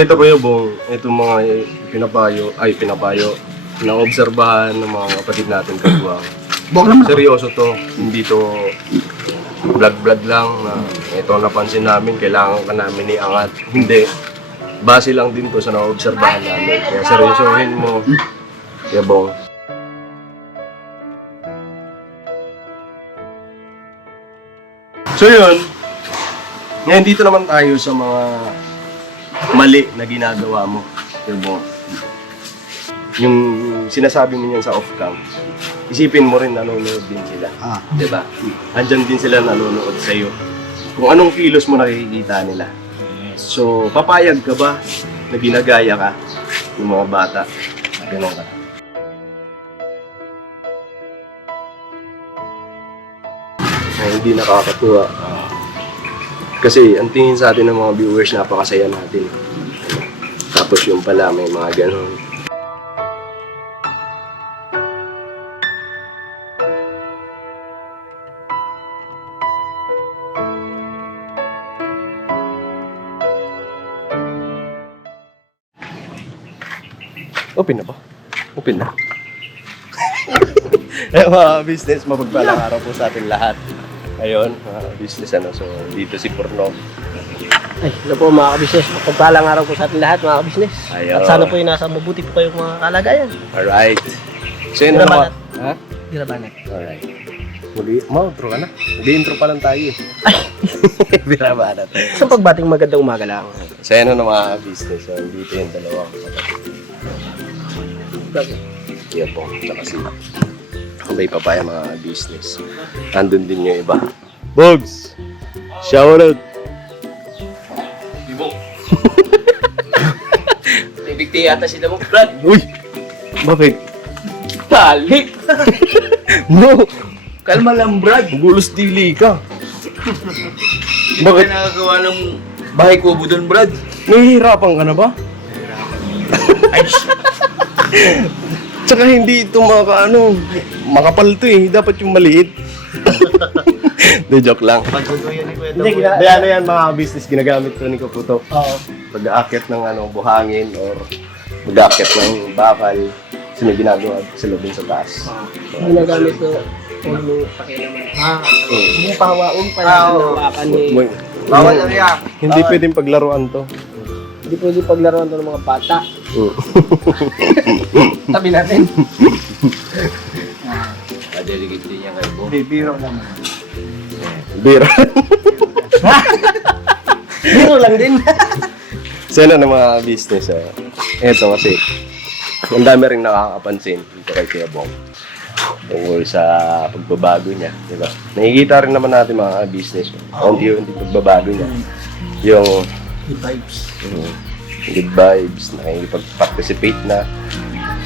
ito Kuya Bong, itong mga pinapayo, na-obserbahan ng mga kapatid natin kagwang. Seryoso to, hindi to vlog lang na ito napansin namin, kailangan ka namin iangat. Hindi. Base lang din to sa na-obserbahan namin. Kaya seryosohin mo, Kuya Bong. So yun, ngayon dito naman tayo sa mga mali na ginagawa mo, Kuya Bong. Yung sinasabi mo niyan sa off-cam, isipin mo rin nanonood din sila. Diba? Andyan din sila nanonood sa'yo. Kung anong kilos mo nakikita nila. So, papayag ka ba na ginagaya ka ng mga bata? Ganon ka. Ay, hindi nakakatuwa. Kasi ang tingin sa atin ng mga viewers, napakasaya natin. Tapos yung pala, may mga ganon. Open na ba? Open na. Eh, mga business, mapagpalang araw po sa ating lahat. Ayun, mga business so dito si Purno. Ay, ano po mga kabisnes, pagpalang araw po sa atin lahat mga kabisnes. Ayun. At sana po yung nasa mabuti po kayong mga kalagayan. Alright. So yun Dirabanat. naman. Ha? Dirabanat. Alright. Muli, ma-outro ka na. Mag-intro pa lang tayo eh. Biraba na tayo. Isang pagbating magandang umaga lang. So yun na mga business. So dito yung dalawang kapatid. Yan po, tsaka si May Papaya mga business. Nandun din yung iba. Bogs! Shout out! Bibok. Bibigti yata sila mo, Brad. Uy! Bakit? Balik! No! Kalma lang, Brad. Gulos dili ka. Hindi Bakit? ka nakagawa ng bahay kubo doon, Brad. Nahihirapan ka na ba? Ay, Tsaka hindi ito makapal to eh. Dapat yung maliit. De, joke lang. pagkukuyan ni Kuya Hindi, Damo. Di ano yan mga business, ginagamit ko ni Kaputo. Oo. Pag-aakyat ng buhangin or mag-aakyat ng bakal. Kasi may ginagawa sila dun sa taas. Hindi nagamit ko yung pakilaman. Yung pahawaon pa Ah, lang oo. nawakan ni... Bawal lang yan. Hindi pwedeng paglaruan to. Hindi pwede paglaruan to ng mga bata. Tabi natin. Kadeligid din yan kayo po. Biro naman. Bira. Biro lang din. So yun na mga business. Eto kasi, ang dami rin nakakapansin dito kay Kuya Bong tungkol sa pagbabago niya, di ba? Nakikita rin naman natin mga business, unti-unti pagbabago niya. Yung Good vibes. good vibes, nakikipag-participate na,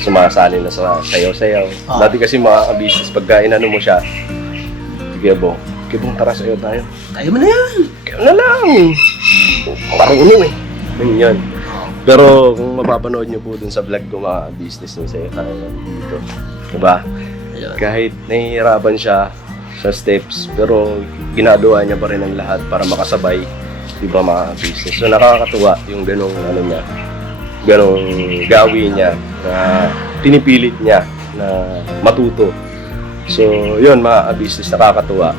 sumasali na sa sayaw-sayaw. Dati kasi mga business, pagka inano mo siya, Kuya Bong, tara sayaw tayo. Tayo mo na yan. Kaya na lang! Parang uno eh. Yun. Pero kung mapapanood nyo po dun sa vlog ko mga business nung sayo tayo dito. Diba? Kahit nahihirapan siya sa steps, pero ginagawa niya pa rin ang lahat para makasabay. Diba mga business? So nakakatuwa yung ganong ganong gawin niya na pinipilit niya na matuto. So yun mga business, nakakatuwa.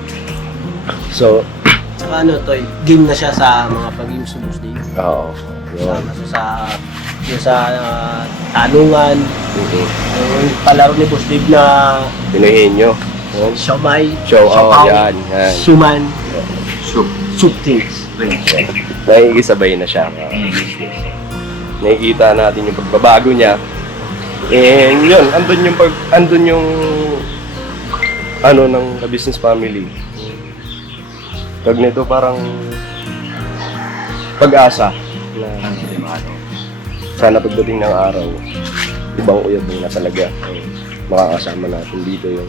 So, Saka Toy, game na siya sa mga pag-games sa Boss Dave. oo. Yun. Sama siya sa tanungan. Yung palaro ni Boss Dave na Pinuhin nyo. siomay, Show siopaw, out, yan. suman, soup things. Nakikisabay na siya. Nakikita natin yung pagbabago niya. And yun, andun yung ng business family. Pag nito parang pag-asa na sana pagdating ng araw, ibang uyabong na talaga ang makakasama natin dito yung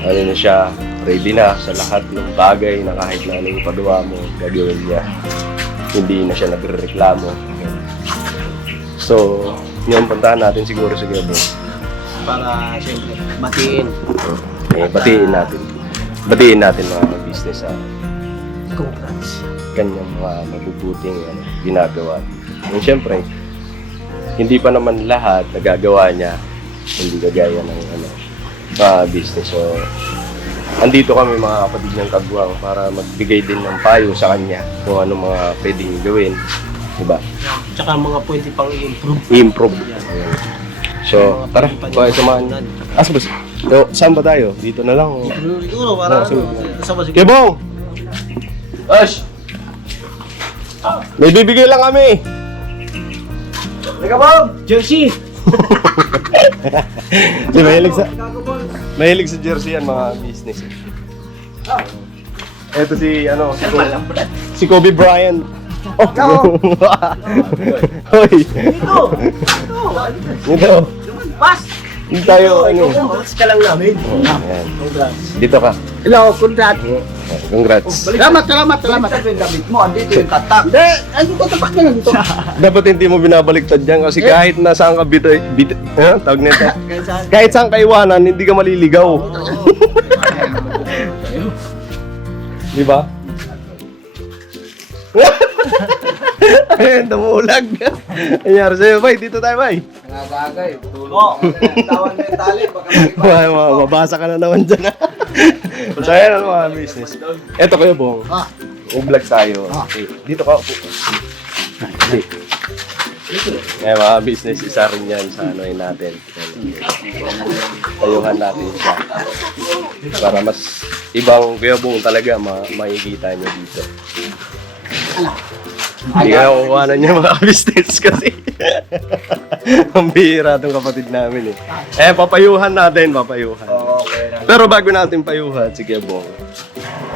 na siya, ready na sa lahat ng bagay na kahit na anong pagawa mo, gagawin niya. Hindi na siya nagrereklamo. So, yun, puntahan natin siguro sa Gabo. Para siyempre matiin. Batiin natin mga business sa Congrats. kanyang mga mabubuting ginagawa. And syempre, hindi pa naman lahat nagagawa niya. Hindi kagaya ng business. So, andito kami mga kapatid niyang kagwang para magbigay din ng payo sa kanya kung ano mga pwedeng gawin. Diba? Tsaka mga pwede pang i-improve. Improve. So, tara, baka samahan. Asa ba? So, saan ba tayo? Dito na lang. Siguro, para sama siguro. Kebong! Ash! May bibigay lang kami! Teka, Bob! Jersey! Di, mahilig sa jersey yan mga business. Ito si, si Kobe Bryant. Oh, hoy! Dito! Pas! Dito tayo, Congrats ka lang namin. Ayan. Congrats. Dito ka. Hello, congrats. Congrats. Salamat. Sabi yung damit mo, andito yung tatak. Hindi, ano ko tapak na lang dito. Dapat hindi mo binabaliktad yan kasi kahit nasaan ka tawag nito. Kahit saan ka iwanan, hindi ka maliligaw. Di ba? Ayun, dumulag. Anyari sa'yo, bay. Dito tayo, bay. Nagagay, tulong. Tawan mo yung tali, baka mag-iba. Mabasa ka na naman dyan. So, ayan ang mga business. Eto kayo, Bong. Mag-vlog tayo. Okay. Dito ka, upo. Hindi. Eh, mga business, isa rin yan sa anoin natin. Tayuhan natin siya. Para mas ibang Kuya Bong talaga makikita nyo dito. Hindi ka nakukuhanan niya mga business kasi. Ang bihira itong kapatid namin eh. Eh, papayuhan natin, papayuhan. Okay na. Pero bago natin payuhan, sige Bong.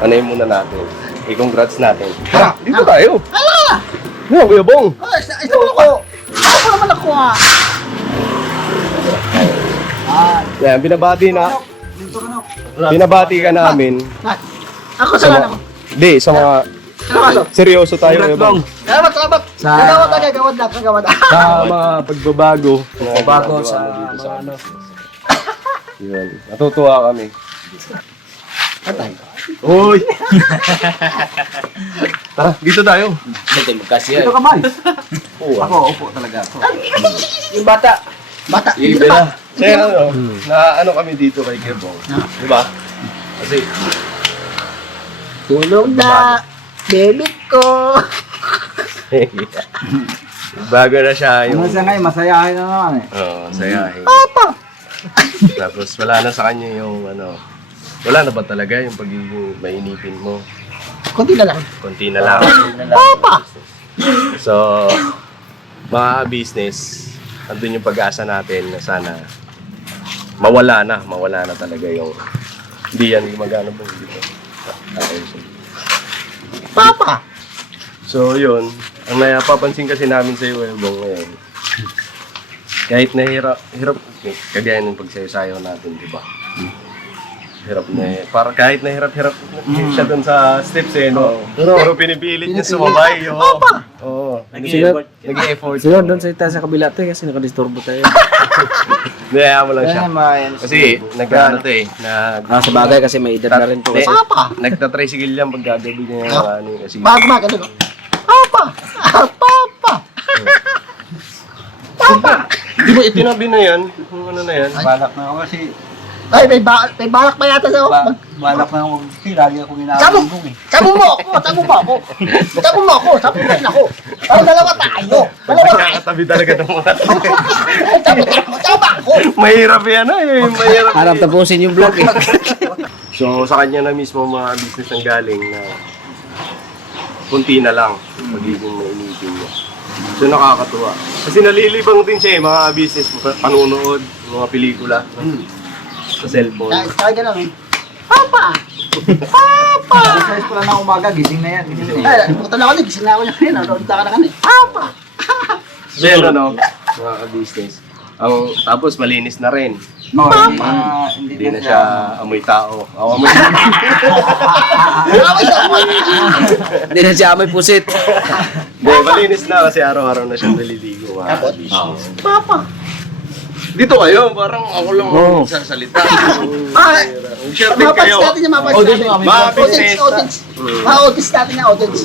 Anayin muna natin. I-congrats natin. Tara, dito tayo. No, Kuya Bong. Ito ako. Ako naman ako Yan, binabati ka namin. Ako Sa mga, di, sa mga, seryoso tayo Kuya Bong. Salamat. Kagawad lang. Sa mga pagbabago. Bago sa dito mga ano. Yun, natutuwa kami. Uy! Tara, dito tayo. Dito ka man. Ako, upo talaga ako. Yung bata. Yung na. Kaya na kami dito kay Kebong. Di ba? Kasi, Tulong na. Debit ko. bago na siya Ano yung... siya ngayon, masayahin na naman eh. Oo, sayahin. Papa. Tapos wala na sa kanya yung wala na ba talaga yung pagiging mainipin mo? Kunti na lang. Konti na lang. Papa. So, mga business, andun yung pag-asa natin na sana mawala na talaga yung hindi yan gumagana mo dito. Papa. So, yun. Ang napapansin kasi namin sa iyo, Bong, ngayon. Kahit hirap, kagaya ng pagsayo-sayo natin, di ba? Hirap na para kahit hirap siya dun sa steps no? Pero pinipilit niya sumabay, Oo. Nag-e-effort. Siguro doon sa sa kabila tayo kasi nakadisturbo tayo. Kaya mo lang siya. Yan, Kasi nag-ano to eh, Sa bagay kasi may edad na rin po. Papa! Nagtatricycle yan pag gagabi niya yung kasi. Magma ka doon. Papa. Papa. Di ba itinabi na yan? Kung ano na yan? balak na ako kasi, Ay, may balak pa yata sa balak na ako kasi lagi ako ginagawa eh. Sabi mo ako. Sabi mo rin ako. Para dalawa tayo. Nakakatabi talaga ng mga Sabi ako. Mahirap yan mahirap. Harap tapusin yung vlog eh. So sa kanya na mismo mga business ang galing na kunti na lang magiging mainipin niya. So nakakatuwa. Kasi nalilibang din siya mga business, panunood, mga pelikula sa cellphone. Kaya ganun. Papa. Exercise ko lang na umaga, gising na yan. Gising na yan. Ay, puta na ako niya. Gising na ako niya. Nanood ka na kami. Papa. So yun mga business. Tapos malinis na rin. No, Hindi na siya amoy tao. Amoy Hindi na siya may pusit. Hindi, malinis na kasi araw-araw na siya naliligo. Papa. Dito kayo, parang ako lang magsasalita. Share din kayo. Mapatis natin yung mapatis natin. Mga business. Audience. Mga audience natin yung audience.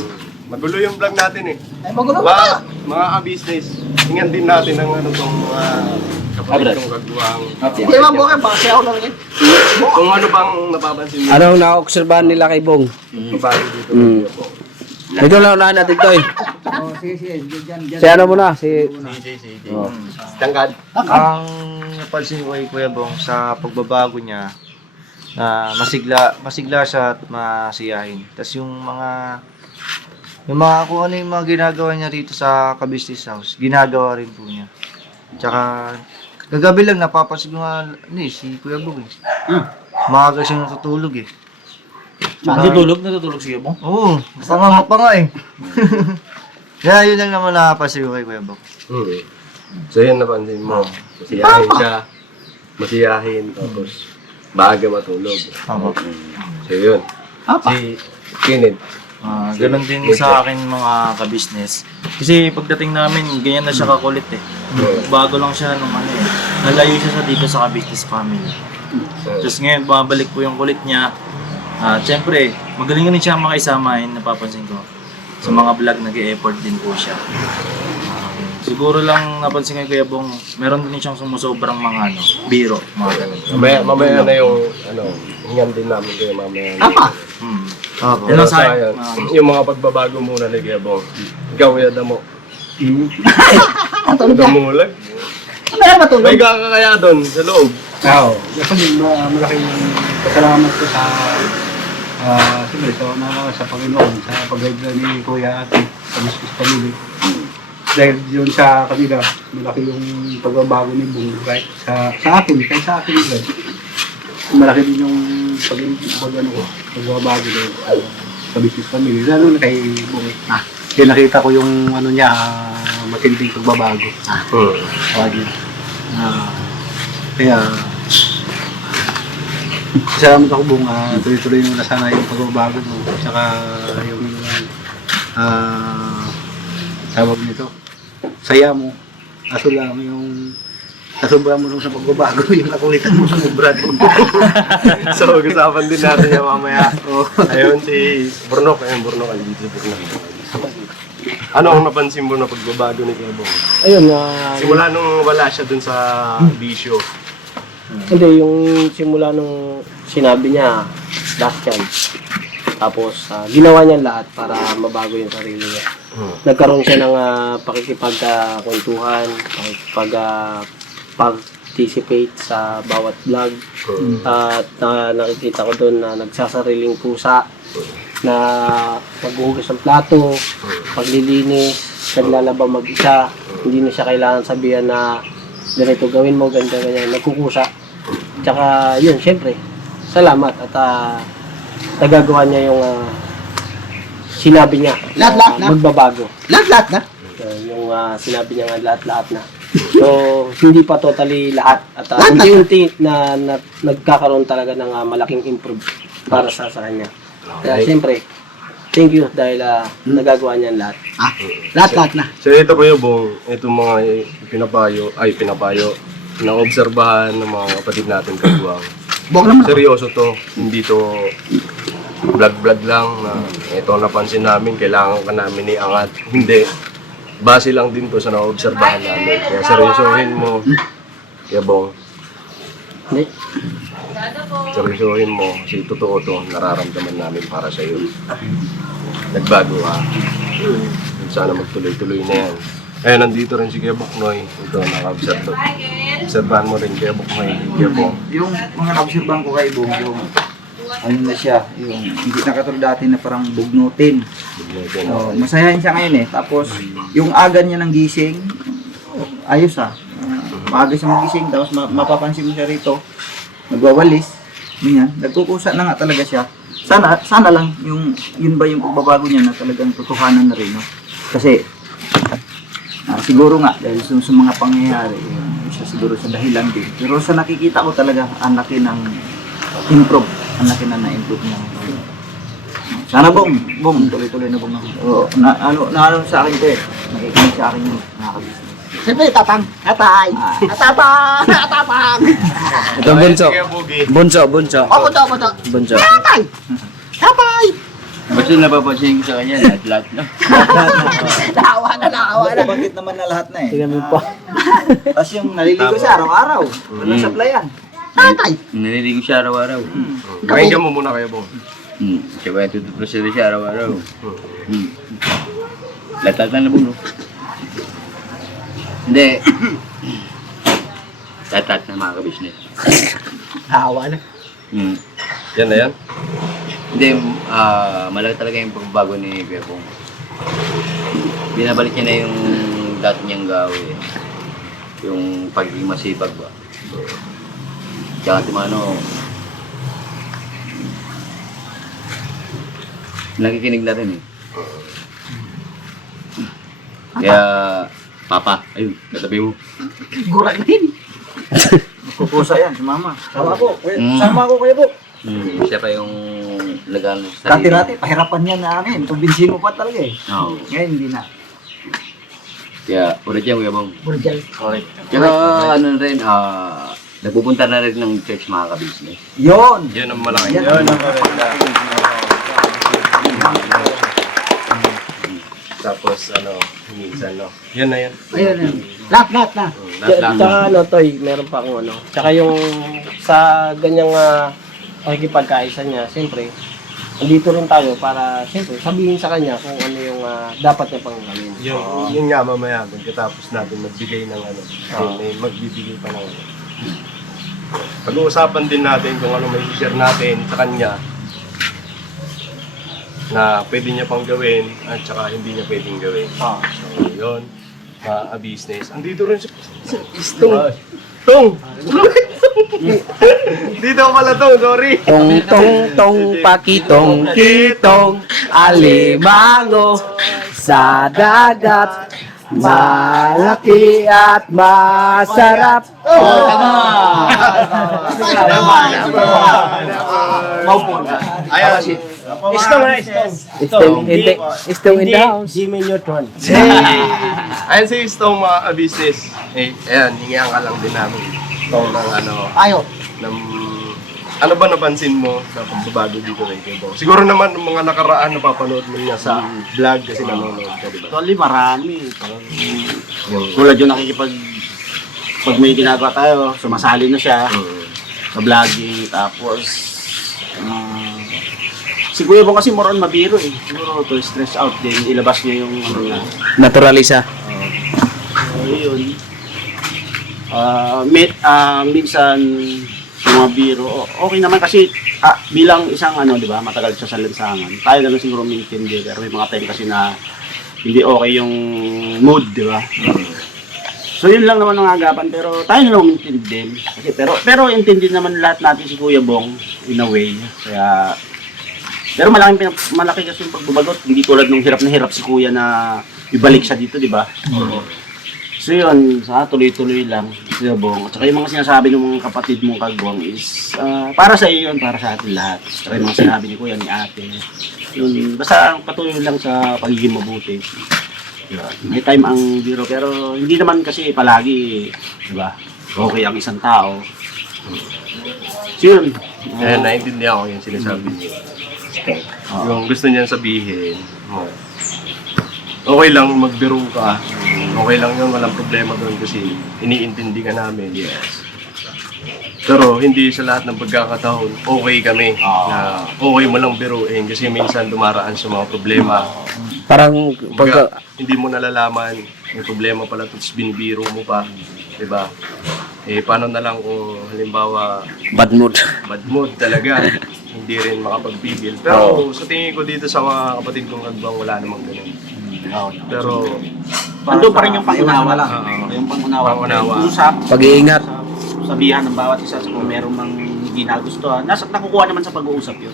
Magulo yung vlog natin eh. Ay, magulo ba? Mga ka-business, tingnan din natin ang ano tong mga kapatid kong kagawang. Hindi man bukan, base ako lang yan. Kung ano bang napapansin mo, Anong naobserbahan nila kay Bong? babae dito. Po. Ito lang unahan natin to eh. Oh, sige. Diyan. Si ano muna? Si... Tangkad. Ang napansin ko kay Kuya Bong sa pagbabago niya, na masigla siya at masiyahin. Tapos yung mga kung ano yung mga ginagawa niya rito sa ka-business house, ginagawa rin po niya. Tsaka kagabi lang napapansin ko nga si Kuya Bong eh. Maaga siya natutulog eh. Natutulog siya mo? Oo, pa nga eh. Kaya yun lang naman napapansin ko kay Kuya Bong. So yun napansin mo. Masiyahin siya. Masiyahin. Tapos maaga matulog. Tama. So yun. Si Kenneth. Ganon din sa akin mga ka-business. Kasi pagdating namin, ganyan na siya kakulit eh. Bago lang siya nung ano eh. Nalayo siya sa dito sa ka-business family. Tapos ngayon, bumabalik po yung kulit niya. Siyempre, magaling rin siya makisama yun, napapansin ko. Sa mga vlog, nag-e-effort din po siya. Siguro lang napansin ko Kuya Bong, meron din siyang sumusobrang mga biro, mga ganun. Mamaya na yung hingan din namin kayo mamaya. Yan lang sa akin. Yung mga pagbabago muna ni Kuya Bong. Ikaw, Kuya Damo. Matulog ka. Damulag. Meron matulog. May kaya doon sa loob. Oo. Kasi malaking pasalamat ko sa siyempre sa Panginoon, sa pag-guide ni Kuya Ate, sa Business Family. Dahil yun sa kanila, malaki yung pagbabago ni Bong, right? Sa akin, kahit sa akin, right? Malaki din yung pagbabago din sa Business Family. Lalo na kay Bong. Kaya nakita ko yung ano niya, matinding pagbabago. Kaya, salamat ako Bong, tuloy-tuloy mo na sana yung pagbabago mo. Tsaka yung tawag nito, saya mo. Kaso lang yung nasobra mo nung sa pagbabago, yung nakulitan mo sumubra doon. So, usapan din natin yan mamaya. Ayun, si Burnok. Ayun, Burnok. Andito si Burnok. Ano ang napansin mo na pagbabago ni Kuya Bong? Ayun, Simula nung wala siya dun sa bisyo. hindi, yung simula nung sinabi niya, last chance. Tapos, ginawa niya lahat para mabago yung sarili niya. Nagkaroon siya ng pakikipagkwentuhan, participate sa bawat vlog. At nakikita ko doon na nagsasariling pusa, na maghuhugas ng plato, paglilinis, naglalaba mag-isa. Hindi na siya kailangan sabihan na ganito gawin mo, ganyan, nagkukusa. Tsaka yun, syempre, salamat at nagagawa niya yung sinabi niya Lahat na? magbabago. Lahat na? Yung sinabi niya nga lahat na. So, hindi pa totally lahat. At Lahat na? unti-unti na nagkakaroon talaga ng malaking improve para sa kanya. Kaya siyempre, thank you dahil nagagawa niya lahat. Lahat na. So, ito Kuya Bong, itong mga pinapayo, na-obserbahan ng mga kapatid natin kagawang. Buwag naman ako. Seryoso to, hindi to vlog-vlog lang na ito napansin namin, kailangan ka namin iangat. Hindi. Base lang din to sa na-obserbahan namin. Kaya seryosohin mo, Kuya Bong. Hindi. Seryosohin mo, kasi totoo to, nararamdaman namin para sa iyo. Nagbago ka. Sana magtuloy-tuloy na yan. Ayun, nandito rin si Kuya Buknoy. Ito, naka-observe to. Obserbahan mo rin Kuya Buknoy. Kuya Bong. Yung mga naobserbahan ko kay Bong, yung ano na siya, yung hindi na katulad dati na parang bugnutin. So, masayahin siya ngayon eh. Tapos, yung aga niya ng gising, ayos maaga siya magising, tapos mapapansin mo siya rito, nagwawalis, ganyan, nagkukusa na nga talaga siya. Sana lang, yun ba yung pagbabago niya na talagang totohanan na rin, no? Kasi, siguro nga, dahil sa mga pangyayari, isa siguro sa dahilan din. Pero sa nakikita ko talaga, ang laki ng improve. Ang laki na na-improve niya. Sana Bong, tuloy-tuloy na Bong. Ano sa akin ko eh. Nakikinig sa akin yung nakakabis. Siyempre, tatang. Atay. Atapang. Atapang. Ito bunso. Bunso. Ako to. Bunso. Atay. Atay. Basta napapansin ko sa kanya, lahat na. Bakit naman na lahat na eh. Tingnan mo pa. Tapos yung naliligo siya araw-araw. Walang saplayan. Naniligo siya araw-araw. Pakinggan mo muna kayo, Bong. Siya ba yung tutuplos siya araw-araw? Lahat na nabuno. Hindi. Lahat na mga kabisnes. Hawa na. Yan na yan. Hindi, malaki talaga yung pagbabago ni Kuya Bong. Binabalik niya na yung dati niyang gawin. Yung pagiging masipag ba. Tsaka timano, nakikinig na rin eh. Kaya, Papa, ayun, katabi mo. Gurak na yun. Kukusa yan, si Mama. Sama ko. Mm. Sama ko kayo po. Siya pa yung lagang sa Dati-dati, pahirapan niya namin. Kumbinsin mo pa talaga eh. Oo. Ngayon, hindi na. Kaya, ulit yan, Kuya Bong. Burjal. Tsaka, ano rin, nagpupunta na rin ng church mga kabisnes. Yun! Yan ang malaki. Yan ang maganda. Tapos, minsan, Yan na yan. Ayun, ayun. Lahat na. Tsaka ano, Toy, meron pa akong ano. Tsaka yung sa ganyang pakikipagkaisa niya, siyempre, andito rin tayo para, siyempre, sabihin sa kanya kung ano yung dapat niya pang gawin. Yun nga mamaya, pagkatapos natin magbigay ng may magbibigay pa ng Pag-uusapan din natin kung ano may share natin sa kanya na pwede niya pang gawin at saka hindi niya pwedeng gawin. So, yun. Business. Andito rin si Istong. Tong! Dito pala Tong, sorry. Tong tong tong pakitong kitong alimango sa dagat. Malaki at masarap. Ayan. Istong na, Istong. Istong in the house. Jimmy Neutron. Ayan si Istong mga business. Ayan, hingihan ka lang din namin. Tong ng Ayo. ng ano ba napansin mo sa pagbabago dito kay Kebo? Siguro naman ng mga nakaraan napapanood mo niya sa vlog kasi nanonood ka, di ba? Actually, marami. Tulad yung pag may ginagawa tayo, sumasali na siya sa vlogging, tapos si Kuya Bong kasi more on mabiro eh. Siguro to stress out din, ilabas niya yung ano niya. Naturalisa. So, yun. Minsan sa mga biro, okay naman kasi bilang isang di ba, matagal siya sa lansangan. Tayo naman siguro maintindihan, pero may mga time kasi na hindi okay yung mood, di ba? So yun lang naman ang agapan, pero tayo na lang maintindihan. Kasi pero intindi naman lahat natin si Kuya Bong in a way. Kaya pero malaki kasi yung pagbabagot, hindi tulad nung hirap na hirap si Kuya na ibalik siya dito, di ba? So yun, tuloy-tuloy lang, Kuya Bong. At saka yung mga sinasabi ng mga kapatid mong kagwang is, para sa iyo yun, para sa atin lahat. At saka yung mga sinabi ni Kuya, ni Ate. Yun, basta patuloy lang sa pagiging mabuti. Diba? May time ang biro, pero hindi naman kasi palagi, di ba? Okay ang isang tao. So yun. Ayan, naiintindihan ko yung sinasabi niya. Yung gusto niyan sabihin, okay lang magbiro ka. Okay lang yun, walang problema doon kasi iniintindi ka namin. Yes. Pero hindi sa lahat ng pagkakataon, okay kami. Na okay mo lang biruin kasi minsan dumaraan sa mga problema. Parang Hindi mo nalalaman, may problema pala tapos binibiro mo pa. Diba? Paano na lang kung halimbawa bad mood. bad mood talaga, hindi rin makapagpigil. Pero sa tingin ko dito sa mga kapatid kong kagbang, wala namang ganun. Pero Andun pa rin yung pangunawa lang. Yung pangunawa. Usap. Pag-iingat. Sabihan ng bawat isa kung meron mang hindi nagustuhan. Nakukuha naman sa pag-uusap yun.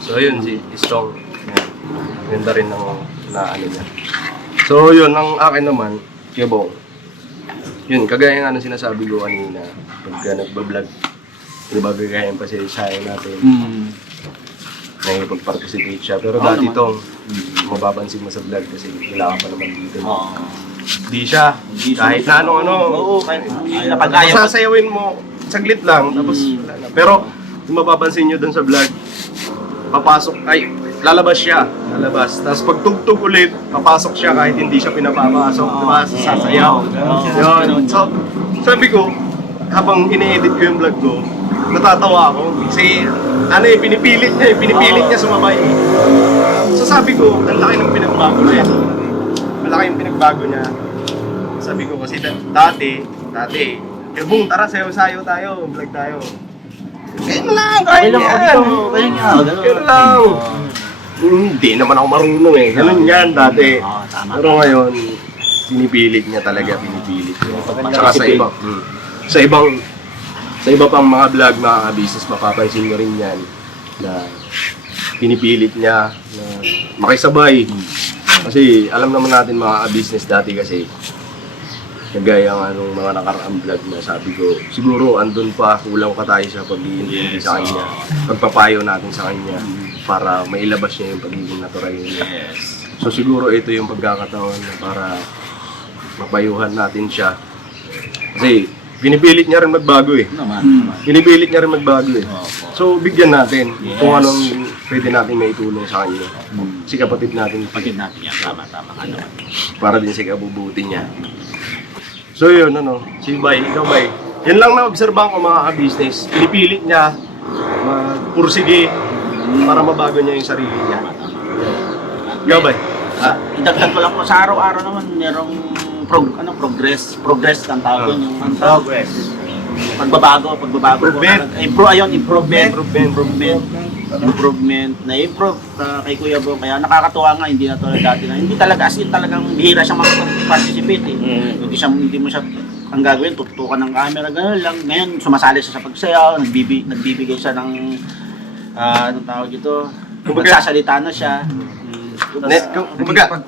so yun, si Istong. Ganda rin ng naano niya. So yun, ang akin naman, Kebo. Yun, kagaya nga ng sinasabi ko kanina, pagka nagbablog, diba gagayahin pa siya natin. Nakikipag-participate siya. Pero dati itong mababansin mo sa vlog kasi wala ka pa naman dito. Di siya. Kahit na ano. Oo, kahit napag-ayaw. Masasayawin mo saglit lang. Tapos wala na. Pero kung mababansin nyo dun sa vlog, papasok, lalabas siya. Lalabas. Tapos pag tugtog ulit, papasok siya kahit hindi siya pinapapasok. Diba? Sasayaw. Yun. So, sabi ko, habang ini-edit ko yung vlog ko, natatawa ako. Kasi, pinipilit niya sumabay. So sabi ko, ang laki ng pinagbago niya. Malaki yung pinagbago niya. Sabi ko kasi dati, Bong, tara, sayo-sayo tayo, vlog tayo. Kaya lang, kaya yan. Kaya lang. Hindi naman ako marunong eh. Ganun yan dati. Pero ngayon, pinipilit niya talaga, pinipilit niya. Tsaka sa iba pang mga vlog, mga business, mapapansin nyo rin yan na pinipilit niya na makisabay. Kasi alam naman natin mga business dati kasi kagaya nga nung mga nakaraang vlog na sabi ko, siguro andun pa, kulang pa tayo sa pag-iintindi sa kanya. Pagpapayo natin sa kanya para mailabas niya yung pagiging natural niya. So siguro ito yung pagkakataon na para mapayuhan natin siya. Kasi pinipilit niya rin magbago eh. Pinipilit niya rin magbago eh. So bigyan natin kung anong pwede natin maitulong sa kanya. Si kapatid natin. Pagin natin yan. Tama. Ano? Para din sa kabubuti niya. So yun, si Bay, ikaw Bay. Yan lang na-obserbahan ko mga ka-business. Pinipilit niya magpursige para mabago niya yung sarili niya. Ikaw Bay. Idagdag ko lang po sa araw-araw naman, merong progress ang tawag yun. Yung progress. Pagbabago. Improvement. Na-improve kay Kuya Bong. Kaya nakakatuwa nga, hindi na tulad dati na. Hindi talaga, as in talagang bihira siyang makapag-participate eh. Hindi mo siya, ang gagawin, tutukan ng camera, gano'n lang. Ngayon, sumasali siya sa pagsayaw, nagbibigay siya ng, anong tawag ito, magsasalita na siya. Kumbaga,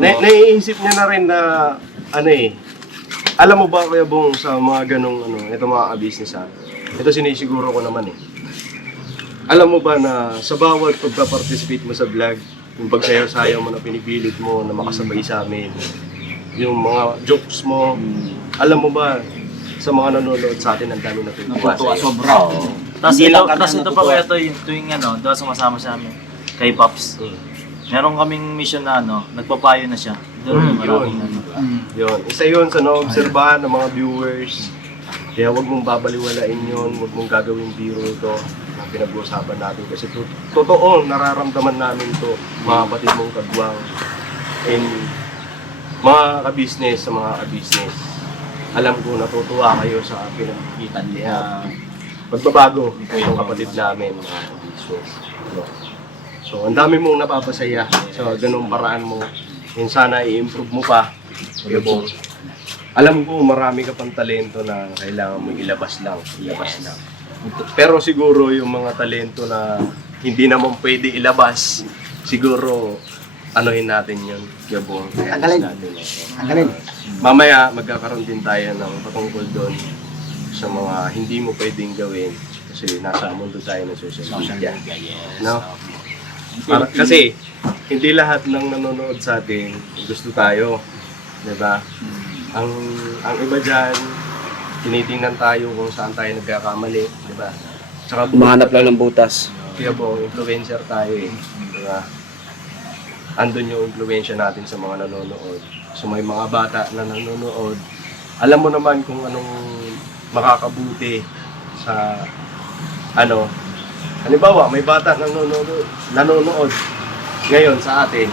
naiisip niya na rin na, alam mo ba Kuya Bong sa mga ganong, ito mga ka-business ito sinisiguro ko naman eh. Alam mo ba na sa bawat pagpa-participate mo sa vlog, yung pagsayaw-sayaw mo na pinipilit mo na makasabay sa amin, yung mga jokes mo, alam mo ba sa mga nanonood sa atin ang dami natutuwa sa'yo. Sobra. Tapos ito pa kaya tuwing doon sumasama sa amin, kay Pops. Meron kaming mission na nagpapayo na siya. Doon maraming Yun. Isa yun sa na-obserbahan ng mga viewers. Kaya wag mong babaliwalain yun, wag mong gagawin biro ito na pinag-uusapan natin. Kasi totoo, nararamdaman namin to mga kapatid mong kagwang. And mga ka-business, sa mga ka-business, alam ko natutuwa kayo sa pinagkikita niya. Pagbabago ng kapatid namin, mga ka-business. So, ang dami mong napapasaya sa ganung paraan mo. And sana i-improve mo pa. Alam ko marami ka pang talento na kailangan mo ilabas lang. Pero siguro yung mga talento na hindi naman pwede ilabas, siguro anuhin natin yun. Tanggalin. Mamaya magkakaroon din tayo ng patungkol doon sa mga hindi mo pwedeng gawin kasi nasa mundo tayo ng social media. No? Kasi hindi lahat ng nanonood sa atin gusto tayo, 'di ba? Ang iba diyan tinitingnan tayo kung saan tayo nagkakamali, 'di ba? Tsaka Umahanap lang ng butas. Kaya influencer tayo eh, 'di ba? Andun yung influensya natin sa mga nanonood. So may mga bata na nanonood, alam mo naman kung anong makakabuti sa halimbawa, may bata nanonood ngayon sa atin.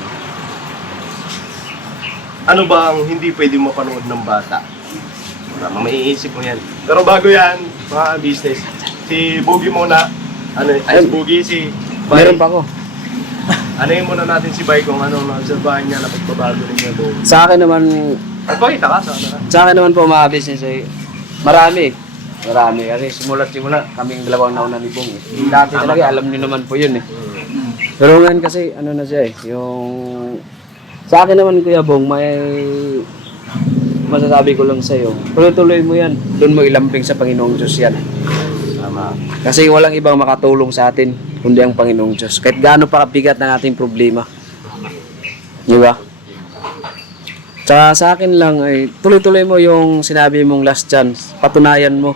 Ano ba ang hindi pwede mapanood ng bata? Maiisip mo yan. Pero bago yan, mga business, si Boogie muna. Si Boogie, si Bay. Meron pa ako. Yun muna natin si Bay kung anong naobserbahan niya na pagbabago rin niya doon. Sa akin naman, Pakita ka sana. Sa akin naman po mga business ay marami. Kasi simula kaming dalawang nauna ni Bong. Dati talaga alam niyo naman po yun eh. Pero ngayon kasi na siya yung sa akin naman Kuya Bong may masasabi ko lang sa iyo. Tuloy mo yan. Doon mo ilambing sa Panginoong Diyos yan. Tama. Kasi walang ibang makatulong sa atin kundi ang Panginoong Diyos. Kahit gaano pa kabigat ng ating problema. Di ba? Tsaka sa akin lang ay tuloy mo yung sinabi mong last chance. Patunayan mo.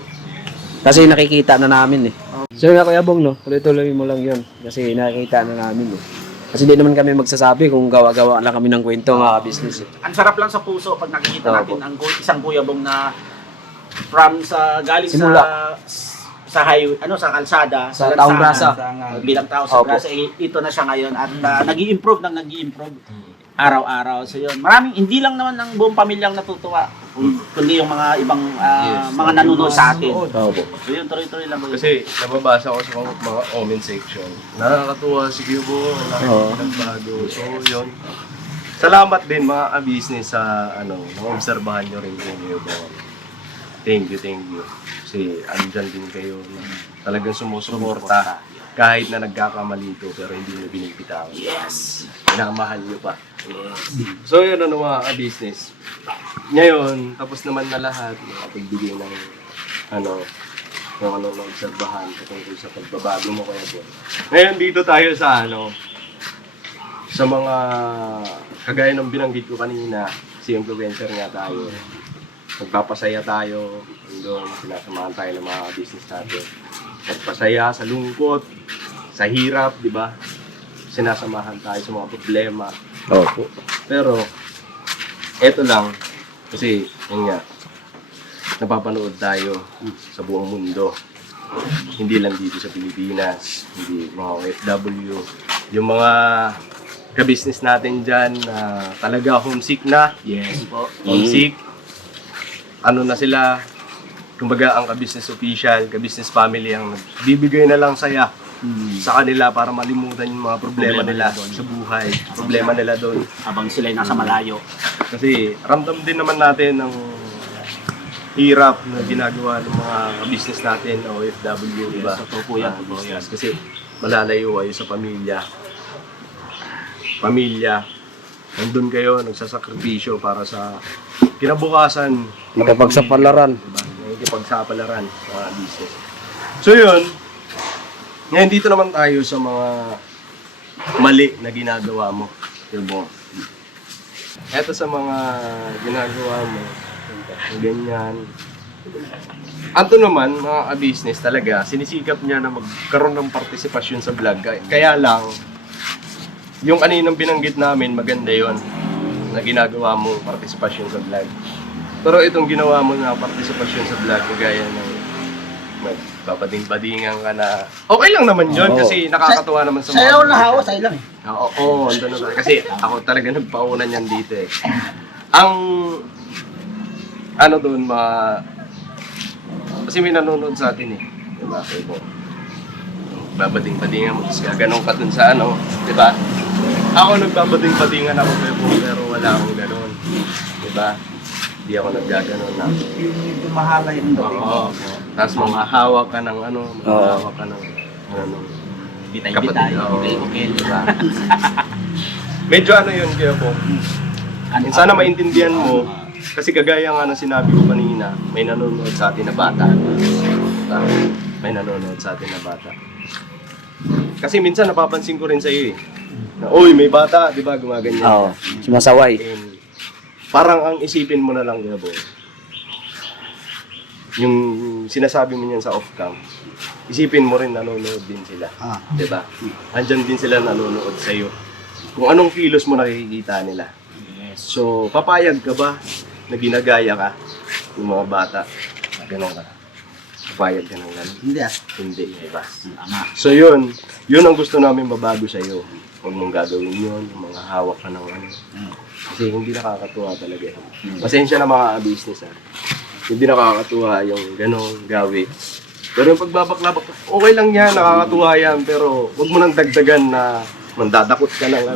Kasi nakikita na namin eh. So nga Kuya Bong, tuloy mo lang yun. Kasi nakikita na namin eh. Kasi hindi naman kami magsasabi kung gawa-gawa lang kami ng kwento mga ka-business. Ang sarap lang sa puso pag nakikita Oo. natin ang isang kuyabong na from sa galing Simula. sa highway, sa kalsada, Sa lansangan, taong grasa. bilang tao sa Opo. grasa, ito na siya ngayon at nag-i-improve araw-araw. So yun, maraming, hindi lang naman ang buong pamilyang natutuwa, kundi yung mga ibang mga nanonood sa atin. Opo. So yun, tuloy-tuloy lang. Kasi nababasa ko sa mga comment section. Nakakatuwa si Cubo, Oo. nagbago. So yun. Salamat din mga ka-business sa na-obserbahan nyo rin yung Cubo. Thank you. Kasi andyan din kayo na talagang sumusuporta kahit na nagkakamali ito pero hindi nyo binibitawan. Yes. Pinamahal nyo pa. So yun mga ka-business. Ngayon, tapos naman na lahat, nakapagbigay ng ng obserbahan tungkol sa pagbabago mo kaya po. Ngayon dito tayo sa sa mga kagaya ng binanggit ko kanina, si influencer nga tayo. Magpapasaya tayo, doon sinasamahan tayo ng mga business natin. Magpasaya sa lungkot, sa hirap, di ba? Sinasamahan tayo sa mga problema. Opo. Pero, eto lang, kasi, yun nga, napapanood tayo sa buong mundo. Hindi lang dito sa Pilipinas, hindi mga OFW, yung mga ka-business natin dyan na talaga homesick na. Yes po. Homesick. Ano na sila, kumbaga ang ka-business official, ka-business family ang bibigay na lang saya sa kanila para malimutan yung mga problema nila sa buhay, problema nila doon. Habang sila'y nasa malayo. Kasi ramdam din naman natin ang hirap na ginagawa ng mga business natin o OFW, di ba? Totoo po yan. Business. Kasi malalayo kayo sa pamilya. Nandun kayo, nagsasakripisyo para sa kinabukasan. Nakapagsapalaran. Diba? Nakikipagsapalaran sa business. So yun, ngayon dito naman tayo sa mga mali na ginagawa mo. Diba? Eto sa mga ginagawa mo, ganyan. Anto naman, mga ka-business talaga, sinisikap niya na magkaroon ng partisipasyon sa vlog. Kaya lang, yung kaninang binanggit namin, maganda yon na ginagawa mo partisipasyon sa vlog. Pero itong ginawa mo na partisipasyon sa vlog, kagaya ng babading-badingan ka na, okay lang naman yun kasi nakakatuwa naman sa mga... Sayaw na hawa, sayo lang eh. Oo, andun na. Kasi ako talaga nagpauna niyan dito eh. Ang doon, kasi may nanonood sa atin eh. Diba? Diba? Babading-badingan mo, tapos gaganong ka dun sa diba? Ako nagbabading-badingan ako pero wala akong ganon. Diba? Hindi ako naggaganon na. Yung mahala yung dating. Oo. Tapos manghahawak ka ng manghahawak ka ng Bitay-bitay. Oo. Okay. Diba? Medyo yun kaya po. Sana maintindihan mo, kasi kagaya nga ng sinabi ko kanina, may nanonood sa atin na bata. May nanonood sa atin na bata. Kasi minsan napapansin ko rin sa iyo eh. Na, uy, may bata, di ba? Gumaganyan. Oo. Sumasaway. And, parang ang isipin mo na lang, Gabo, yung sinasabi mo niyan sa off-cam, isipin mo rin nanonood din sila. Di ba? Andyan din sila nanonood sa iyo. Kung anong kilos mo nakikita nila. So, papayag ka ba na ginagaya ka ng mga bata? Ganon ka. Papayag ka ng ganon? Hindi, di ba? So yun ang gusto namin mabago sa iyo. Huwag mong gagawin yun, yung mga hawak ka ng Kasi hindi nakakatuwa talaga. Pasensya na mga business Hindi nakakatuwa yung ganong gawi. Pero yung pagbabaklabak, okay lang yan, nakakatuwa yan. Pero huwag mo nang dagdagan na mandadakot ka ng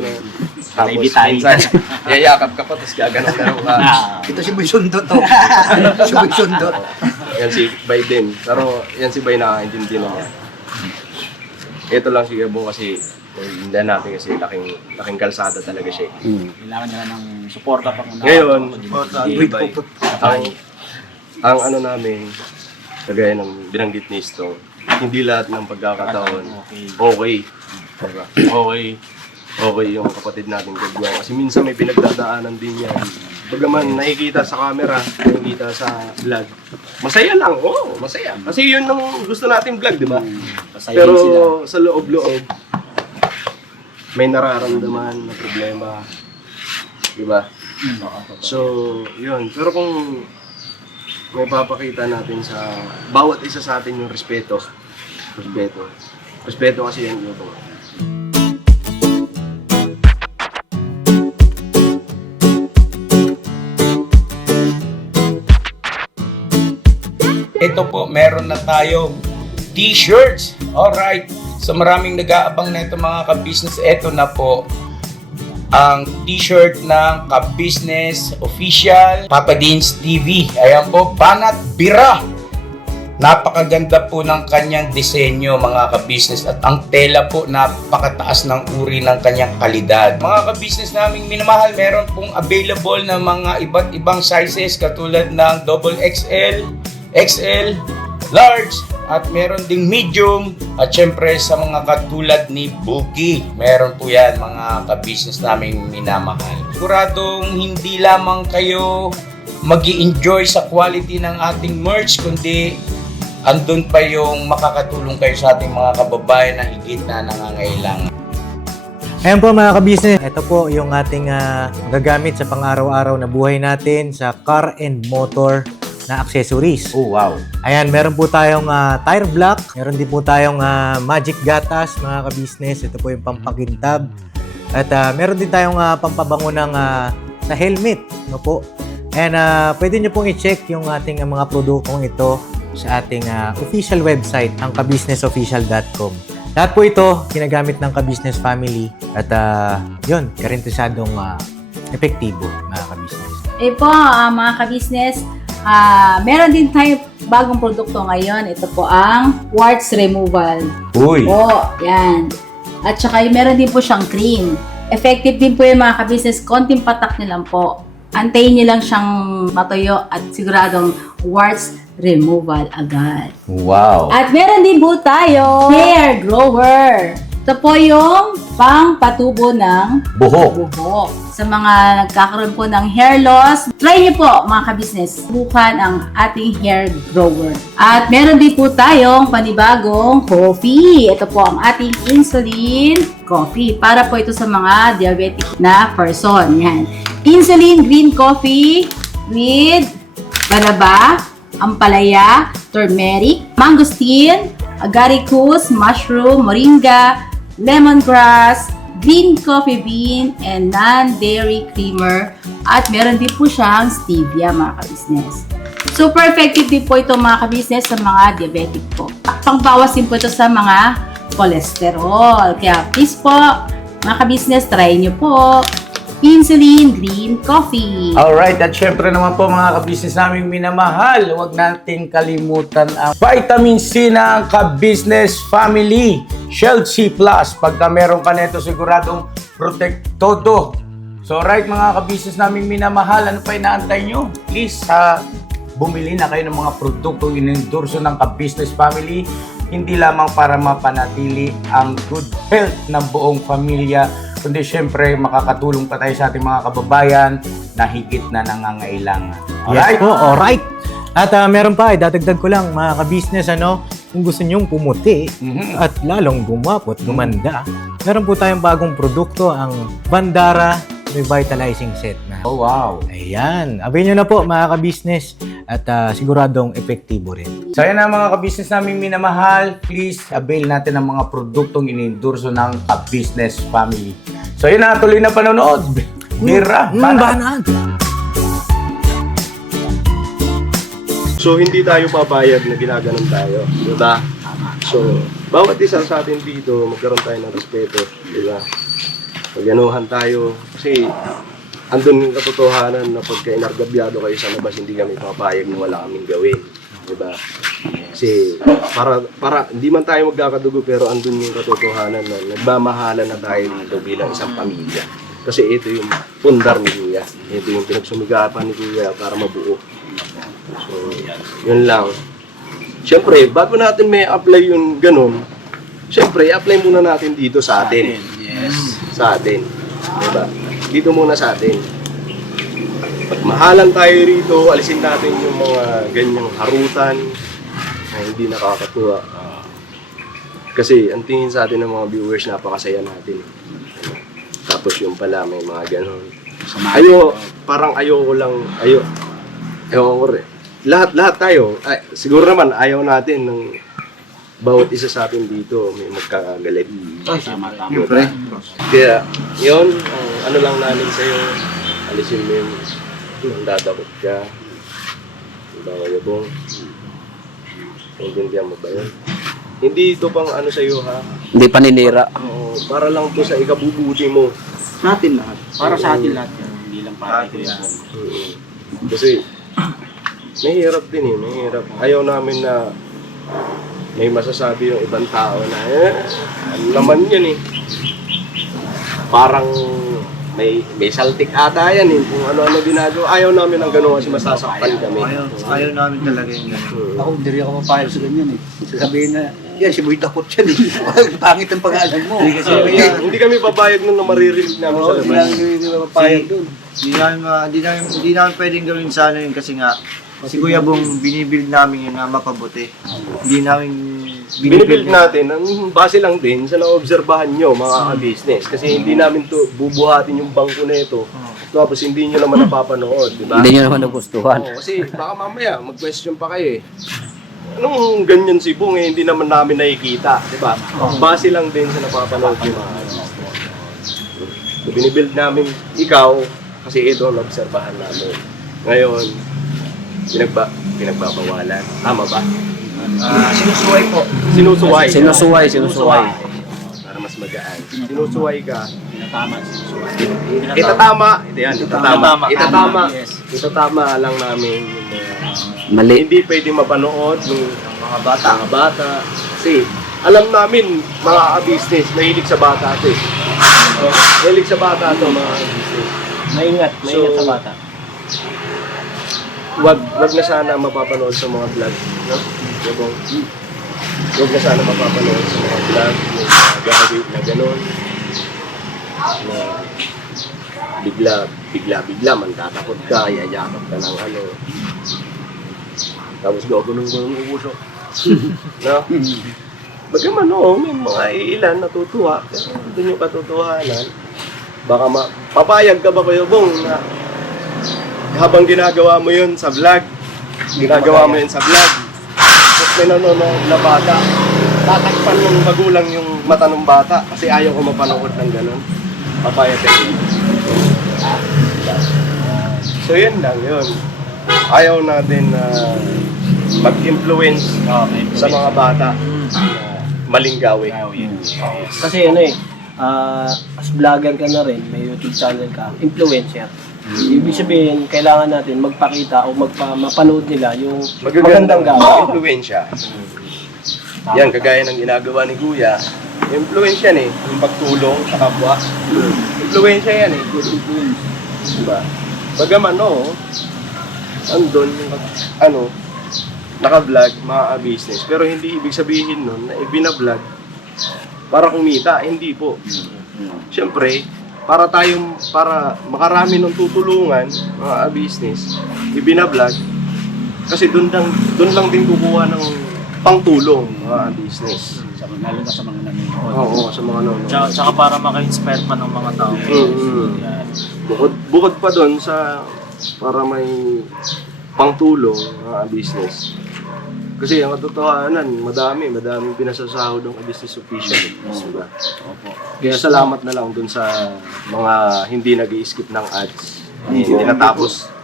Tapos minsan, yayakap ka pa, tapos gaganon ka. Ito si Boy Sundot to. Si Boy Sundot. Yan si Biden. Pero yan si Bay nakakaintindi naman. Ito lang si Gabo kasi hindi natin kasi laking kalsada talaga siya. Kailangan nila ng suporta pang Ngayon, ang namin, kagaya ng binanggit ni Stone, hindi lahat ng pagkakataon okay yung kapatid natin kagawin. Kasi minsan may pinagdadaanan din yan. Bagaman nakikita sa camera, nakikita sa vlog, masaya lang, masaya. Kasi yun ang gusto natin vlog, di ba? Pero sa loob-loob, may nararamdaman na problema. Diba? So, yun. Pero kung may papakita natin sa bawat isa sa atin yung respeto. Respeto kasi yan yung Ito po, meron na tayong t-shirts. Alright. So maraming nag-aabang na ito mga ka-business. Ito na po ang t-shirt ng ka-business official Papa Dean's TV. Ayan po, Banat Bira. Napakaganda po ng kanyang disenyo mga ka-business at ang tela po napakataas ng uri ng kanyang kalidad. Mga ka-business naming minamahal, meron pong available na mga iba't ibang sizes katulad ng XXL, XL, large, at meron ding medium, at syempre sa mga katulad ni Bookie, meron po yan mga ka-business naming minamahal. Siguradong hindi lamang kayo mag-i-enjoy sa quality ng ating merch, kundi andun pa yung makakatulong kayo sa ating mga kababayan na higit na nangangailangan. Ayan po mga ka-business, ito po yung ating gagamit sa pang-araw-araw na buhay natin sa car and motor na accessories. Oh wow! Ayan, meron po tayong tire block, meron din po tayong magic gatas mga ka-business. Ito po yung pampakintab. At meron din tayong pampabango ng sa helmet, no po. And pwede nyo pong i-check yung ating mga produktong ito sa ating official website, ang kabusinessofficial.com. Lahat po ito ginagamit ng ka-business family at yun, karintisadong epektibo mga ka-business. Po, mga ka-business, meron din tayo bagong produkto ngayon. Ito po ang warts removal. Uy! Po, yan. At saka meron din po siyang cream. Effective din po yung mga ka-business. Konting patak nyo lang po. Antayin nyo lang siyang matuyo at siguradong warts removal agad. Wow! At meron din po tayo hair grower. Ito po yung pang-patubo ng Buhok. Sa mga nagkakaroon po ng hair loss, try niyo po mga ka-business, subukan ang ating hair grower. At meron din po tayong panibagong coffee. Ito po ang ating insulin coffee. Para po ito sa mga diabetic na person. Yan. Insulin green coffee with banaba, ampalaya, turmeric, mangosteen, agaricus, mushroom, moringa, lemongrass, green coffee bean, and non-dairy creamer. At meron din po siyang stevia mga ka-business. Super effective din po ito mga ka-business sa mga diabetic po. Pangbawas din po ito sa mga cholesterol. Kaya please po, mga ka-business, try nyo po. Insulin Green Coffee. Alright, at syempre naman po mga ka-business naming minamahal, huwag nating kalimutan ang vitamin C ng ka-business family, Shield C+. Pagka meron ka nito, siguradong protect todo. So alright mga ka-business naming minamahal, ano pa inaantay nyo? Please, bumili na kayo ng mga produktong inendorso ng ka-business family, hindi lamang para mapanatili ang good health ng buong pamilya, kundi syempre makakatulong pa tayo sa ating mga kababayan na higit na nangangailangan. Yes po, alright. At meron pa, dadagdag ko lang mga ka-business, kung gusto nyong pumuti at lalong gumapot, gumanda, meron po tayong bagong produkto, ang Bandara Revitalizing Set na. Oh wow! Ayan, abay nyo na po mga ka-business at siguradong epektibo rin. So yan na mga ka-business namin minamahal, please avail natin ang mga produktong inendorso ng ka-business family. So yun na, tuloy na panonood. Bira, Banat! So, hindi tayo papayag na ginaganon tayo. Diba? So, bawat isa sa atin dito, magkaroon tayo ng respeto. Diba? Magyanuhan tayo. Kasi, andun yung katotohanan na pagka inargabyado kayo sa labas, hindi kami papayag na wala kaming gawin. Diba? Kasi, para hindi man tayo magkakadugo, pero andun yung katotohanan na nagmamahalan na tayo dito bilang isang pamilya. Kasi ito yung pundar ni Kuya. Ito yung pinagsumigapan ni Kuya para mabuo. So, yun lang. Siyempre, bago natin may apply yung ganun, siyempre, apply muna natin dito sa atin. Yes. Sa atin. Diba? Dito muna sa atin. Pagmahalan tayo rito, alisin natin yung mga ganyang harutan na hindi nakakatuwa. Kasi ang tingin sa atin ng mga viewers, napakasaya natin. Tapos yung pala, may mga ganon. Parang ayoko lang, ewan ko rin. Lahat tayo, siguro naman ayaw natin ng bawat isa sa atin dito may magkakagalit. Siyempre. Kaya, yun, ano lang namin sa'yo, alisin mo yung dadakot ka. Bawa niyo bong, naintindihan mo ba yun? Hindi ito pang ano sa'yo ha. Hindi paninira. Oo, para lang to sa ikabubuti mo. Sa atin lahat. Para sa atin lahat yan. Hindi lang para kay Kuya. Kasi, mahirap din mahirap. Ayaw namin na may masasabi yung ibang tao na, ano naman yan Parang may saltik ata yan kung ano-ano ginagawa. Ayaw namin ng gano'n kasi masasaktan kami. Ayaw namin talaga yung gano'n. Ako, hindi rin ako mapayag sa ganyan eh. Sasabihin na, yan, si Boy Dakot yan eh. Pangit ang pangalan mo. Hindi kami papayag nun na maririnig namin sa labas. Hindi ba mapayag doon? Hindi namin pwedeng gawin sana yun kasi nga si Kuya Bong binibuild namin yun na mapabuti. Hindi namin Binibuild natin, ang base lang din sa naobserbahan nyo mga ka-business. Kasi hindi namin to bubuhatin yung bangko na ito. Tapos hindi nyo naman napapanood, di ba? Hindi nyo naman nagustuhan. Kasi baka mamaya mag-question pa kayo Anong ganyan si Bong hindi naman namin nakikita, di ba? Base lang din sa napapanood nyo mga So, binibuild namin ikaw kasi ito ang obserbahan namin. Ngayon, pinagbabawalan. Tama ba? sinusuway po. Sinusuway. Sinusuway. Para mas magaan. Sinusuway ka. Pinatama. Itatama lang namin yung Mali. hindi pwede mapanood ng mga bata. Kasi alam namin mga business mahilig sa bata ito Mahilig sa bata ito mga business. Maingat sa bata. Wag na sana mapapanood sa mga vlog, no? Wag na sana mapapanood sa mga vlog, gagawin na gano'n. Na bigla, mantatakot ka, yayakap ka ng ano. Tapos gagawin ng uso. No? Bagaman may mga ilan natutuwa, pero doon yung katotohanan. Baka papayag ka ba kayo, Bong, na habang ginagawa mo yun sa vlog, tapos may nanonood na bata, tatakpan ng magulang yung mata ng bata kasi ayaw ko mapanood ng gano'n. Papayag ka yun. So yun lang yun. Ayaw natin mag-influence sa mga bata maling gawin. Kasi as vlogger ka na rin, may YouTube channel ka, influencer. Ibig sabihin, kailangan natin magpakita o mapanood nila yung magandang gawin. Influensya. Yan, kagaya ng ginagawa ni Kuya. Influensya yung pagtulong sa kapwa. Influensya yan good influence. Diba? Bagaman andun yung naka-vlog, mga business. Pero hindi ibig sabihin nun na ibina-vlog para kumita. Hindi po. Siyempre, para makarami ng tutulungan, mga business, ibina-vlog. Kasi doon lang din kukuha ng pangtulong, mga business. Lalo na sa mga nanonood. Oo, sa mga nanonood. Tsaka para maka-inspire pa ng mga tao. Yan. Bukod pa doon para may pangtulong, mga business. Kasi ang katotohanan, madami pinasasahod ng business official. Diba? Kaya salamat na lang dun sa mga hindi nag-i-skip ng ads.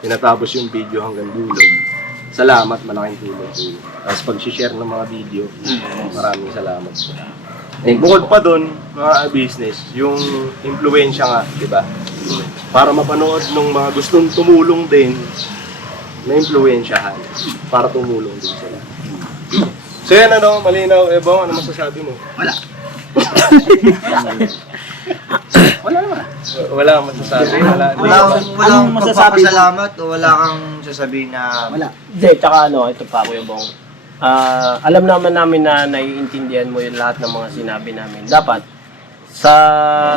Tinatapos yung video hanggang dulo. Salamat, malaking tulong po. Tapos pag-share ng mga video, maraming salamat po. Bukod pa dun, mga business, yung influensya nga, di ba? Para mapanood ng mga gustong tumulong din, na influensyahan para tumulong din sila. So yan malinaw, Ebong, ano masasabi mo? Wala. Wala kang masasabi? Walang magpapasalamat o wala kang sasabihin na Wala. Hindi, tsaka ito pa, Kuya Bong. Alam namin na naiintindihan mo yung lahat ng mga sinabi namin. Dapat, sa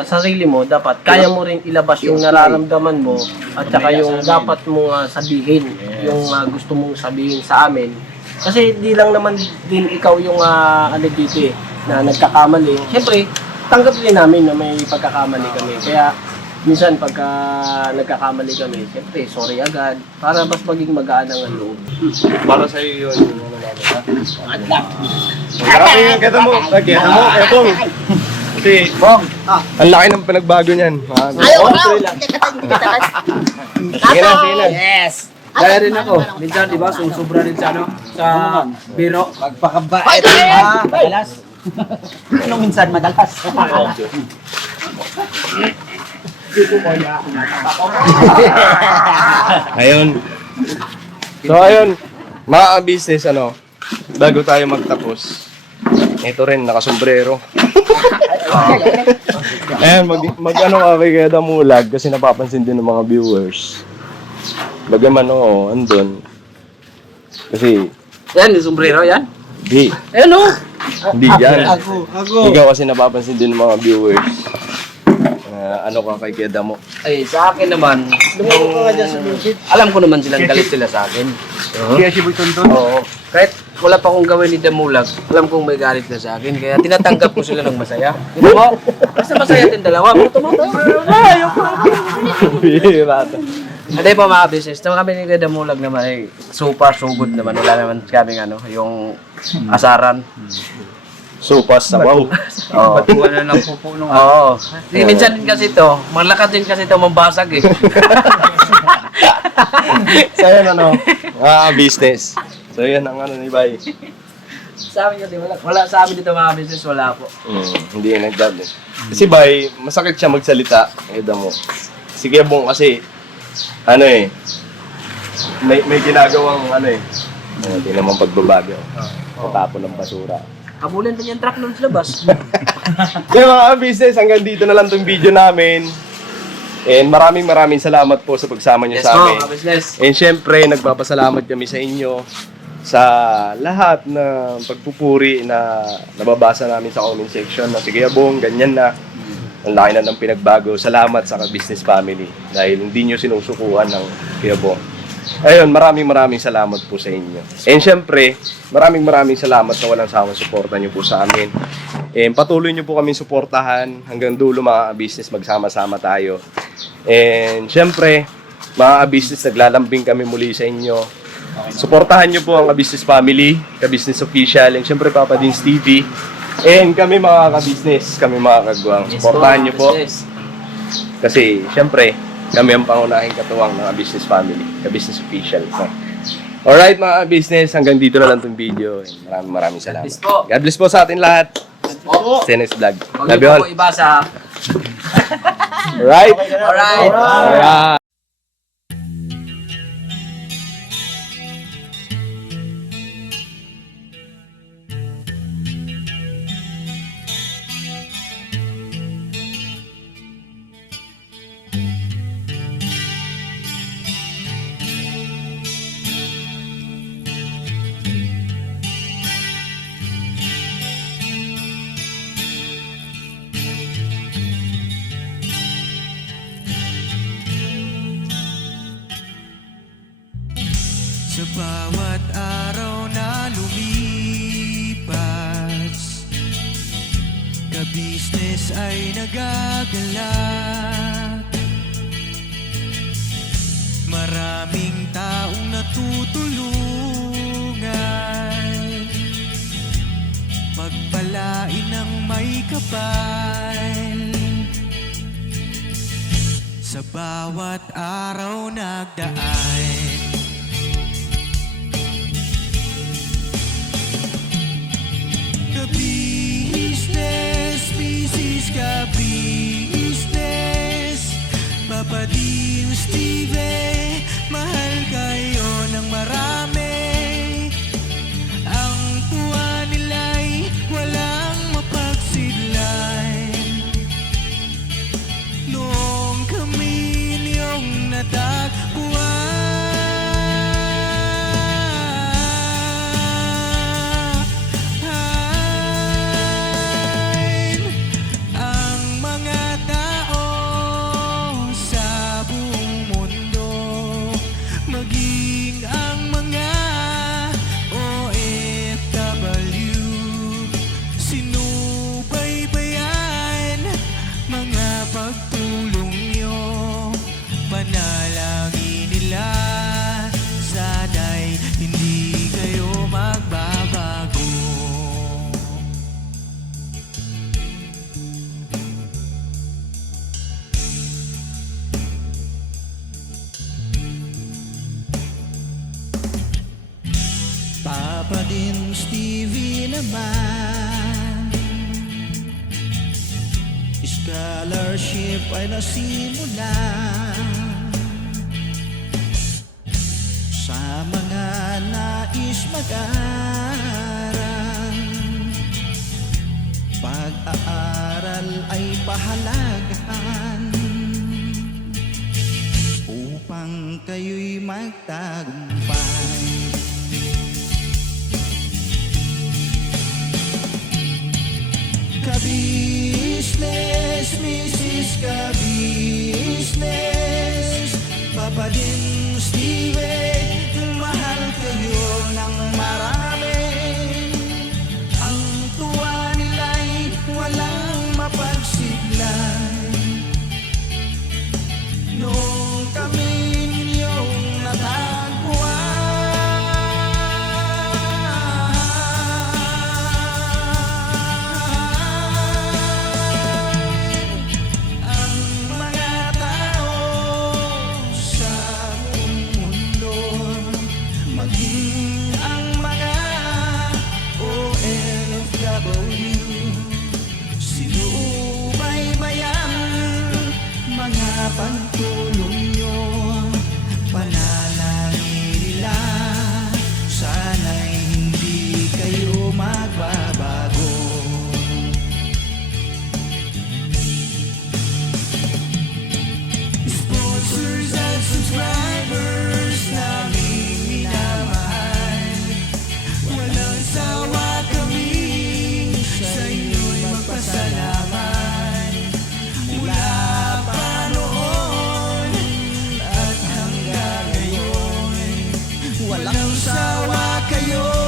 sarili mo, dapat kaya mo rin ilabas yung nararamdaman mo at saka yung dapat mo sabihin, yung gusto mong sabihin sa amin. Kasi di lang naman din ikaw yung dito na nagkakamali. Siyempre, tanggap din namin na may pagkakamali kami. Kaya minsan pagka nagkakamali kami, siyempre, sorry agad. Para mas maging magaan ang loob. Para sa iyo yun. Yung ano namin, ha? Marami yung kita mo. Etong. Kasi, ang laki ng pinagbago niyan. Ayaw, Sige na. Yes! Kaya rin ako. Minsan, di ba, susobra rin sa ano, sa biro. Pagpakabait ha, madalas. Anong minsan madalas? Ayun. So, ayun. Mga business, bago tayo magtapos, ito rin, nakasombrero. Ayan, mag-ano ka kay Kuya Damulag kasi napapansin din ng mga viewers. Bagaman, andun. Kasi, Yan, yung sombrero, yan. di. Ayan o. Hindi yan. Ikaw kasi napapansin din ng mga viewers. Ano ka kay Kuya Damo? Ay, sa akin naman, alam ko naman silang galit sila sa akin. Kaya si Boy Tonton. Oo. Kahit wala pa akong gawin ni Damulag, alam kong may galit na sa akin. Kaya tinatanggap ko sila ng masaya. Di ba? Basta masaya din dalawa. Pero Hindi po mga business. Naman kami ni Damulag naman ay super, so good naman. Wala naman kaming yung asaran. Supas sa wow. Oo. Batuan na lang po nung Oo. Minsan din kasi ito, malakad din kasi ito mambasag eh. So, yan business. So, yan ang ni Bay. Sa amin kasi wala sa amin dito mga business, wala po. Hindi yan nagdad eh. Kasi Bay, masakit siya magsalita. Eda mo. Si Kuya Bong kasi, may ginagawang hindi naman pagbabago. Patapon ng basura. Habulin din yung truck nun sa labas. Kaya mga business, hanggang dito na lang itong video namin. And maraming salamat po sa pagsama niyo sa amin. Yes po, mga business. And syempre, nagpapasalamat kami sa inyo sa lahat na pagpupuri na nababasa namin sa comment section na sige Bong, ganyan na. Ang laki na ng pinagbago. Salamat sa ka-business family dahil hindi nyo sinusukuhan ng Kuya Bong. Ayun, maraming salamat po sa inyo. And syempre, maraming salamat sa walang sawang suporta nyo po sa amin. And patuloy nyo po kami suportahan hanggang dulo mga business, magsama-sama tayo. And syempre, mga business, naglalambing kami muli sa inyo. Suportahan nyo po ang ka-business family, ka-business official, and syempre Papa Dins TV. And kami mga ka-business, kami mga kagwang. Suportahan nyo po. Kasi syempre, kami ang pangunahing katuwang ng business family, ka-business official. Alright mga business, hanggang dito na lang itong video. Maraming salamat. God bless po sa atin lahat. See you next vlog. Love you all. Huwag niyo po ibasa. Alright? Alright. Alright. Sa bawat araw na lumipas, ka-business ay nagagalak. Maraming taong natutulungan, pagpalain ng may kapal. Sa bawat araw nagdaan, business, ka-business, Papa Dins TV, mahal kayo ng marami. Ang tuwa nila'y walang mapagsidlay. Noong kami niyong natagpuan, Papa Dins TV naman, scholarship ay nasimula sa mga nais mag-aral. Pag-aaral ay pahalagahan upang kayo'y magtagumpay. Ka-business, Mrs. Ka-business, Papa Dins TV, mahal kayo ng marami. Ang tuwa nila'y walang mapagsiglay. Nung kami ninyong natagpuan, ang mga tao sa buong mundo, maging ang mga OFW, sinubaybayan mga pagtulong nyo, panalangin nila, sana'y hindi kayo magbabago. Sponsors at subscribers namin minamahal, walang sawa kami sa inyo'y magpasalamat. Mula pa noon at hanggang ngayon, walang sawa kayo